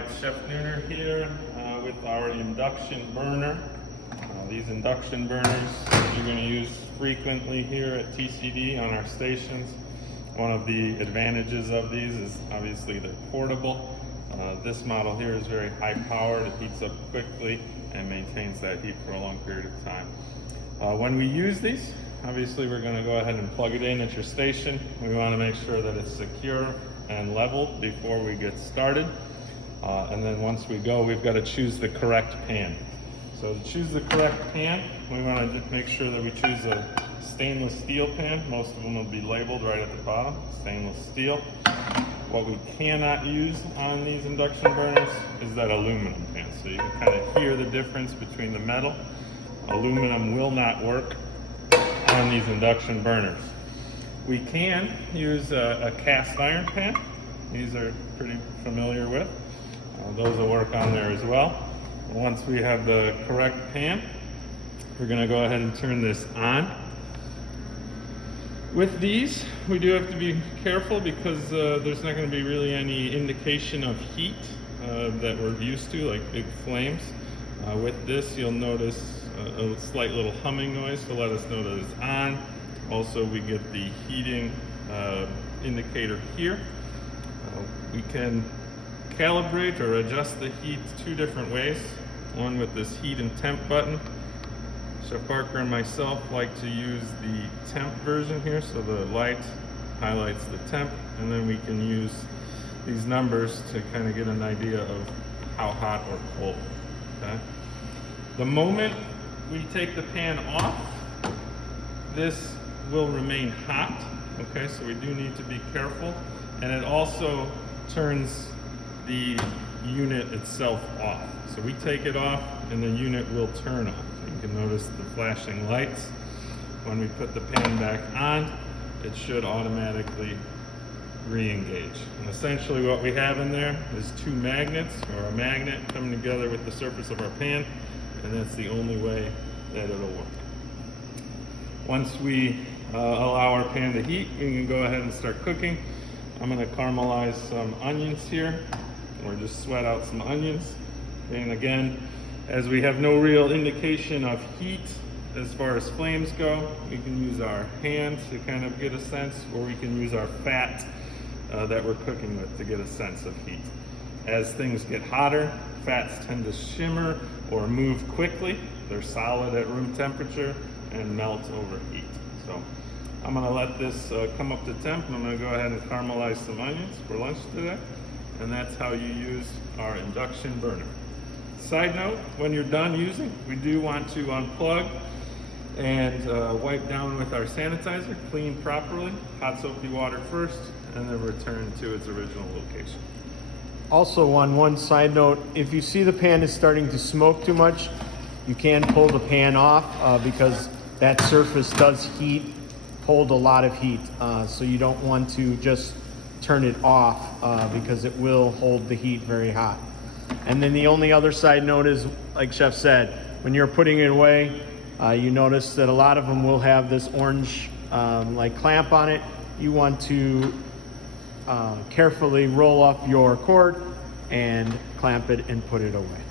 Right, Chef Nooner here with our induction burner. These induction burners you're going to use frequently here at TCD on our stations. One of the advantages of these is obviously they're portable. This model here is very high powered. It heats up quickly and maintains that heat for a long period of time. When we use these, obviously we're going to go ahead and plug it in at your station. We want to make sure that it's secure and leveled before we get started. And then once we go, we've got to choose the correct pan. So to choose the correct pan, we want to make sure that we choose a stainless steel pan. Most of them will be labeled right at the bottom, stainless steel. What we cannot use on these induction burners is that aluminum pan. So you can kind of hear the difference between the metal. Aluminum will not work on these induction burners. We can use a cast iron pan. These are pretty familiar with. Those will work on there as well. Once we have the correct pan, we're going to go ahead and turn this on. With these, we do have to be careful because there's not going to be really any indication of heat that we're used to, like big flames. With this, you'll notice a slight little humming noise to let us know that it's on. Also, we get the heating indicator here. We can calibrate or adjust the heat two different ways. One with this heat and temp button. Chef Parker and myself like to use the temp version here, so the light highlights the temp, and then we can use these numbers to kind of get an idea of how hot or cold. Okay? The moment we take the pan off, this will remain hot. Okay, so we do need to be careful, and it also turns the unit itself off. So we take it off and the unit will turn off. You can notice the flashing lights. When we put the pan back on, it should automatically re-engage. And essentially what we have in there is two magnets, or a magnet coming together with the surface of our pan, and that's the only way that it'll work. Once we allow our pan to heat, we can go ahead and start cooking. I'm going to caramelize some onions here, or just sweat out some onions. And again, as we have no real indication of heat as far as flames go, we can use our hand to kind of get a sense, or we can use our fat that we're cooking with to get a sense of heat. As things get hotter, fats tend to shimmer or move quickly. They're solid at room temperature and melt over heat. So I'm going to let this come up to temp, and I'm going to go ahead and caramelize some onions for lunch today. And that's how you use our induction burner. Side note, when you're done using, we do want to unplug and wipe down with our sanitizer, clean properly, hot soapy water first, and then return to its original location. Also, on one side note, if you see the pan is starting to smoke too much, you can pull the pan off because that surface does hold a lot of heat. So you don't want to just turn it off because it will hold the heat very hot. And then the only other side note is, like Chef said, when you're putting it away, you notice that a lot of them will have this orange like clamp on it. You want to carefully roll up your cord and clamp it and put it away.